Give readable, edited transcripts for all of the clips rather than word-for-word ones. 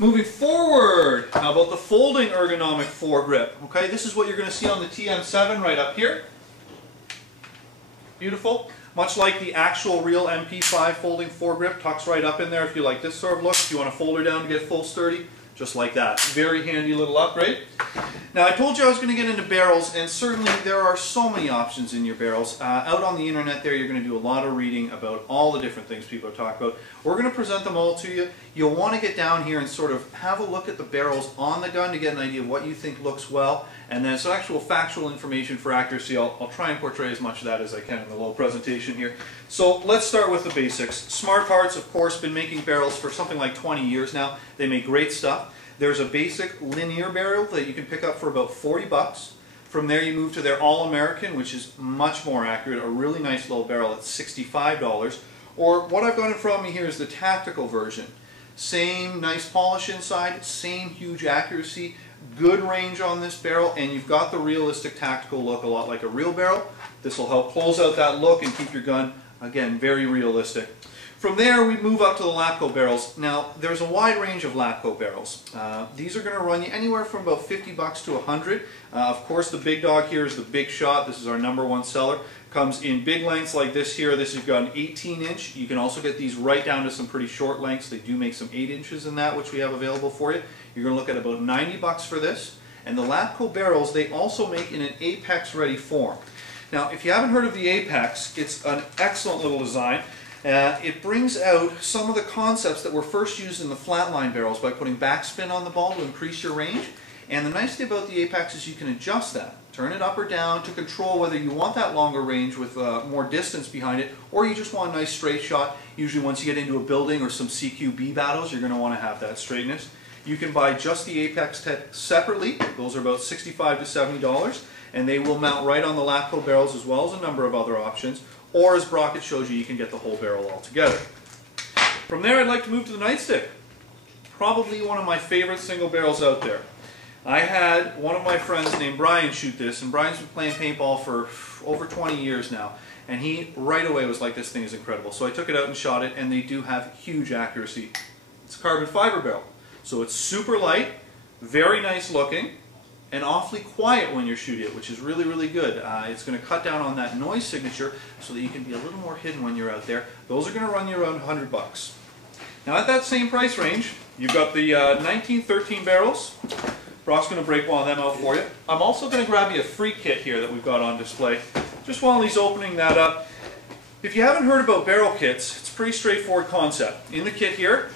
Moving forward, how about the folding ergonomic foregrip? Okay, this is what you're going to see on the TM7 right up here. Beautiful. Much like the actual real MP5 folding foregrip, tucks right up in there if you like this sort of look. If you want to fold her down to get full sturdy, just like that. Very handy little upgrade. Now I told you I was going to get into barrels, and certainly there are so many options in your barrels. Out on the internet there, you're going to do a lot of reading about all the different things people are talking about. We're going to present them all to you. You'll want to get down here and sort of have a look at the barrels on the gun to get an idea of what you think looks well, and then some actual factual information for accuracy. I'll try and portray as much of that as I can in the little presentation here. So let's start with the basics. Smart Parts, of course, been making barrels for something like 20 years now. They make great stuff. There's a basic linear barrel that you can pick up for about 40 bucks. From there you move to their All-American, which is much more accurate, a really nice little barrel at $65. Or what I've got in front of me here is the tactical version. Same nice polish inside, same huge accuracy, good range on this barrel, and you've got the realistic tactical look, a lot like a real barrel. This will help close out that look and keep your gun, again, very realistic. From there, we move up to the Lapco barrels. Now, there's a wide range of Lapco barrels. These are going to run you anywhere from about 50 bucks to 100. Of course, the big dog here is the Big Shot. This is our #1 seller. Comes in big lengths like this here. This has got an 18-inch. You can also get these right down to some pretty short lengths. They do make some 8 inches in that, which we have available for you. You're going to look at about 90 bucks for this. And the Lapco barrels, they also make in an Apex-ready form. Now, if you haven't heard of the Apex, it's an excellent little design. It brings out some of the concepts that were first used in the flatline barrels by putting backspin on the ball to increase your range. And the nice thing about the Apex is you can adjust that, turn it up or down to control whether you want that longer range with more distance behind it, or you just want a nice straight shot. Usually once you get into a building or some CQB battles, you're going to want to have that straightness. You can buy just the Apex separately. Those are about $65 to $70, and they will mount right on the Lapco barrels as well as a number of other options. Or as Brockett shows you, you can get the whole barrel all together. From there, I'd like to move to the nightstick. Probably one of my favorite single barrels out there. I had one of my friends named Brian shoot this, and Brian's been playing paintball for over 20 years now. And he right away was like, this thing is incredible. So I took it out and shot it, and they do have huge accuracy. It's a carbon fiber barrel. So it's super light, very nice looking, and awfully quiet when you're shooting it, which is really, really good. It's going to cut down on that noise signature so that you can be a little more hidden when you're out there. Those are going to run you around 100 bucks. Now at that same price range, you've got the 1913 barrels. Brock's going to break one of them out for you. I'm also going to grab you a free kit here that we've got on display. Just while he's opening that up, if you haven't heard about barrel kits, it's a pretty straightforward concept. In the kit here,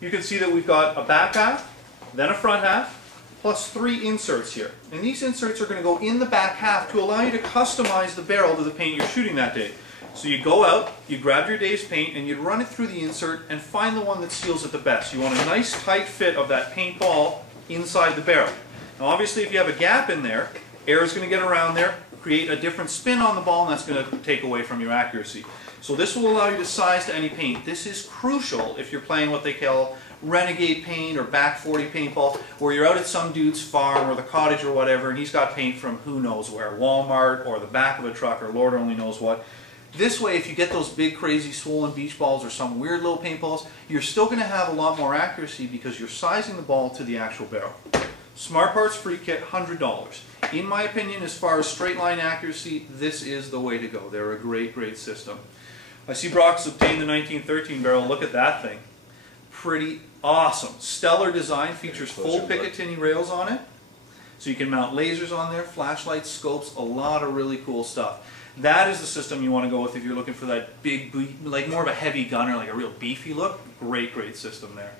you can see that we've got a back half, then a front half, plus 3 inserts here. And these inserts are going to go in the back half to allow you to customize the barrel to the paint you're shooting that day. So you go out, you grab your day's paint, and you run it through the insert and find the one that seals it the best. You want a nice tight fit of that paint ball inside the barrel. Now obviously if you have a gap in there, air is going to get around there, create a different spin on the ball, and that's going to take away from your accuracy. So this will allow you to size to any paint. This is crucial if you're playing what they call renegade paint or back 40 paintball, where you're out at some dude's farm or the cottage or whatever, and he's got paint from who knows where, Walmart or the back of a truck or Lord only knows what. This way, if you get those big crazy swollen beach balls or some weird little paintballs, you're still going to have a lot more accuracy because you're sizing the ball to the actual barrel. Smart Parts free kit, $100. In my opinion, as far as straight line accuracy, this is the way to go. They're a great, great system. I see Brock's obtained the 1913 barrel. Look at that thing. Pretty awesome. Stellar design, features full Picatinny rails on it. So you can mount lasers on there, flashlights, scopes, a lot of really cool stuff. That is the system you want to go with if you're looking for that big, like more of a heavy gunner, like a real beefy look. Great, great system there.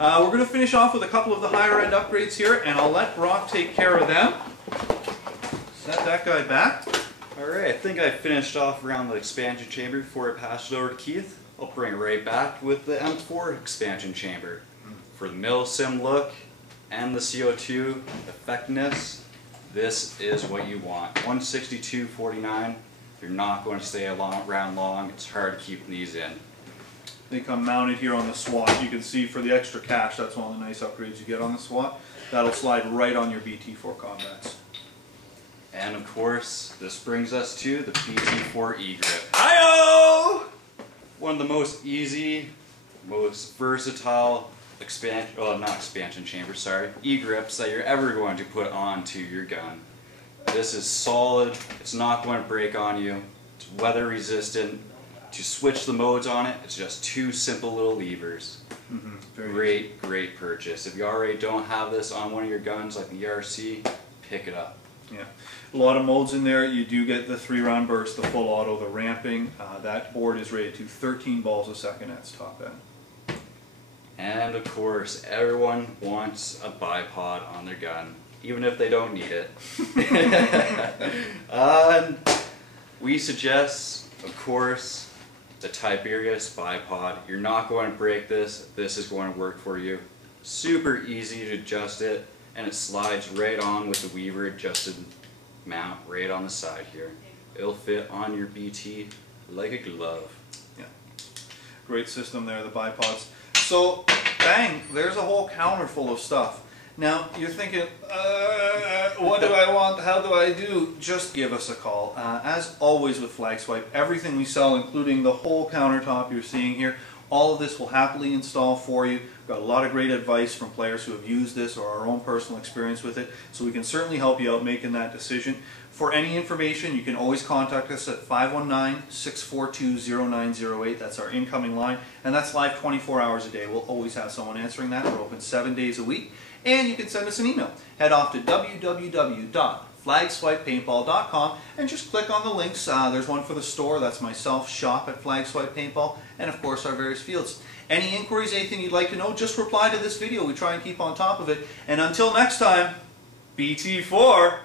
We're going to finish off with a couple of the higher end upgrades here, and I'll let Brock take care of them. Set that guy back. Alright, I think I finished off around the expansion chamber before I passed it over to Keith. I'll bring it right back with the M4 expansion chamber. For the mil-sim look and the CO2 effectiveness, this is what you want. 162.49. You're not going to stay around long. It's hard to keep these in. They come mounted here on the SWAT. You can see for the extra cash, that's one of the nice upgrades you get on the SWAT. That'll slide right on your BT4 combats. And of course, this brings us to the BT4 E-Grip. Hi-oh! One of the most easy, most versatile not expansion chambers, sorry, E-grips that you're ever going to put onto your gun. This is solid, it's not going to break on you, it's weather resistant. To switch the modes on it, it's just two simple little levers. Great purchase. If you already don't have this on one of your guns like the ERC, pick it up. Yeah, a lot of modes in there. You do get the 3-round burst, the full auto, the ramping. That board is rated to 13 balls a second at its top end. And of course, everyone wants a bipod on their gun, even if they don't need it. We suggest, of course, the Tiberius bipod. You're not going to break this. This is going to work for you. Super easy to adjust it, and it slides right on with the Weaver adjusted mount right on the side here. It'll fit on your BT like a glove. Yeah, great system there, the bipods. So, bang, there's a whole counter full of stuff. Now, you're thinking, what do I want, how do I do? Just give us a call. As always with Flagswipe, everything we sell, including the whole countertop you're seeing here, all of this will happily install for you. We've got a lot of great advice from players who have used this or our own personal experience with it, so we can certainly help you out making that decision. For any information, you can always contact us at 519-642-0908. That's our incoming line, and that's live 24 hours a day. We'll always have someone answering that. We're open 7 days a week. And you can send us an email. Head off to www.flagswipepaintball.com and just click on the links. There's one for the store, that's myself, shop at Flagswipe Paintball, and of course our various fields. Any inquiries, anything you'd like to know, just reply to this video. We try and keep on top of it. And until next time, BT4.